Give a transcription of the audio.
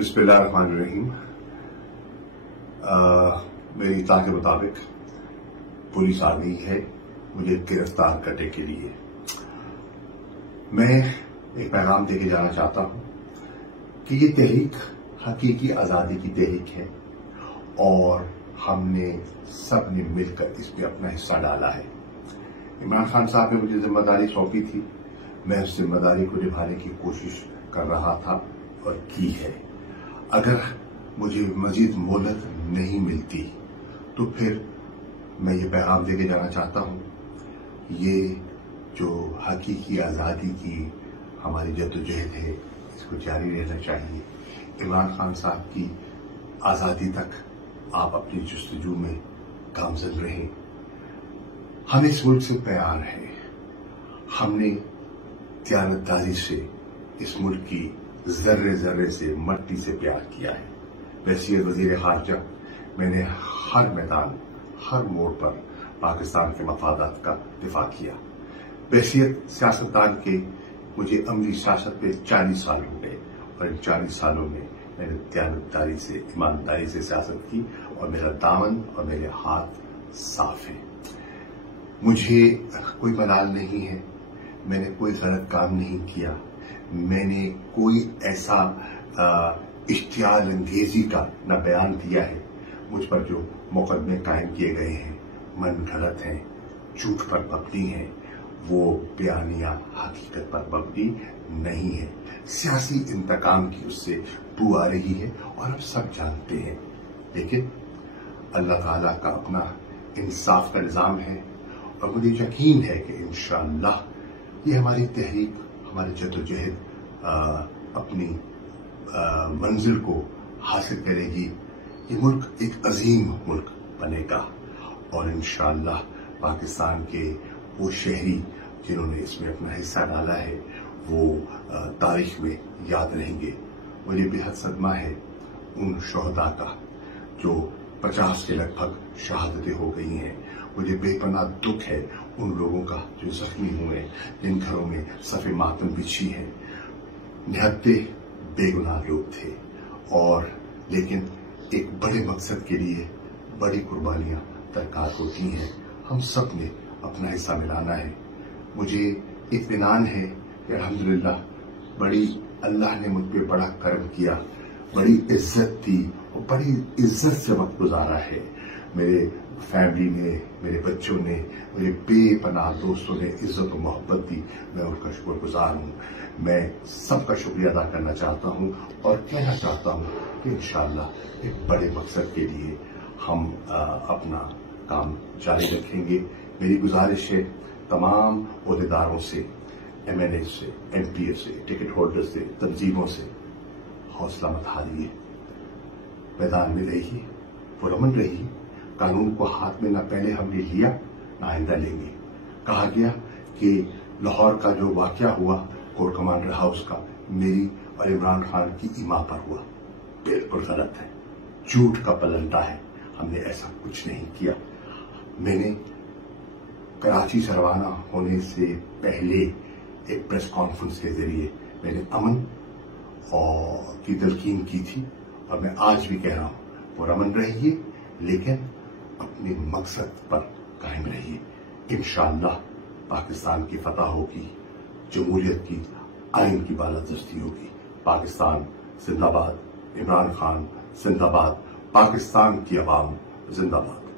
बिस्मिल्लाहिर्रहमानिर्रहीम। मेरी इत्तला के मुताबिक पुलिस आ गई है मुझे गिरफ्तार करने के लिए। मैं एक पैगाम देके जाना चाहता हूं कि ये तहरीक हकीकी आजादी की तहरीक है और हमने सब ने मिलकर इसमें अपना हिस्सा डाला है। इमरान खान साहब ने मुझे जिम्मेदारी सौंपी थी, मैं उस जिम्मेदारी को निभाने की कोशिश कर रहा था और की है। अगर मुझे मजीद मोहलत नहीं मिलती तो फिर मैं ये पैगाम देके जाना चाहता हूं, ये जो हकीकी आजादी की हमारी जद्दोजहद है इसको जारी रहना चाहिए। इमरान खान साहब की आजादी तक आप अपनी जस्तजू में गामजन रहें। हम इस मुल्क से प्यार है, हमने दयानतदारी से इस मुल्क की जर्रे जर्रे से मट्टी से प्यार किया है। वैसे वजीर खारजा मैंने हर मैदान हर मोड़ पर पाकिस्तान के मफादात का दिफा किया। वैसियत सियासतदान के मुझे अमली सियासत में 40 साल हो गए और इन 40 सालों में मैंने दयानतदारी से ईमानदारी से सियासत की और मेरा दामन और मेरे हाथ साफ है। मुझे कोई मलाल नहीं है, मैंने कोई गलत काम नहीं किया, मैंने कोई ऐसा इश्तियाल अंगेजी का न बयान दिया है। मुझ पर जो मुकदमे कायम किए गए हैं मन गलत हैं, झूठ पर मबनी है, वो बयानिया हकीकत पर मबनी नहीं है। सियासी इंतकाम की उससे बू आ रही है और अब सब जानते हैं, लेकिन अल्लाह ताला का अपना इंसाफ का निजाम है और मुझे यकीन है कि इंशाअल्लाह ये हमारी तहरीक हमारी जद्दोजहद अपनी मंजिल को हासिल करेगी। ये मुल्क एक अजीम मुल्क बनेगा और इंशाअल्लाह पाकिस्तान के वो शहरी जिन्होंने इसमें अपना हिस्सा डाला है वो तारीख में याद रहेंगे। मुझे बेहद सदमा है उन शोहदा का जो 50 के लगभग शहादतें हो गई हैं। मुझे बेपनाह दुख है उन लोगों का जो जख्मी हुए, जिन घरों में सफ़े मातम बिछी है। निहत्ते बेगुनाह लोग थे और लेकिन एक बड़े मकसद के लिए बड़ी कुर्बानियां दरकार होती हैं। हम सब ने अपना हिस्सा मिलाना है। मुझे इत्मीनान है कि अल्हम्दुलिल्लाह बड़ी अल्लाह ने मुझ पे बड़ा करम किया, बड़ी इज्जत दी और बड़ी इज्जत से वक्त गुजारा है। मेरे फैमिली ने, मेरे बच्चों ने, मेरे बेपनाह दोस्तों ने इज्जत और मोहब्बत दी, मैं उनका शुक्रगुजार हूं। मैं सबका शुक्रिया अदा करना चाहता हूं और कहना चाहता हूं कि इंशाअल्लाह एक बड़े मकसद के लिए हम अपना काम जारी रखेंगे। मेरी गुजारिश है तमाम ओहदेदारों से, MNA से, MPA से, टिकट होल्डर से, तंजीमों से, हौसला मत हारिए, मैदान में रहिए, पुरअमन रहिए। कानून को हाथ में न पहले हमने लिया न आइंदा लेंगे। कहा गया कि लाहौर का जो वाकया हुआ कोर कमांडर हाउस का मेरी और इमरान खान की ईमा पर हुआ, बिल्कुल गलत है, झूठ का पलंदा है। हमने ऐसा कुछ नहीं किया। मैंने कराची से रवाना होने से पहले एक प्रेस कॉन्फ्रेंस के जरिए मैंने अमन और की तलकीन की थी और मैं आज भी कह रहा हूं पुरअमन रहिए लेकिन अपने मकसद पर कायम रहिए। इंशाअल्लाह पाकिस्तान की फतह होगी, जमहूरियत की आइन की बालादस्ती होगी। पाकिस्तान जिंदाबाद, इमरान खान जिंदाबाद, पाकिस्तान की अवाम जिंदाबाद।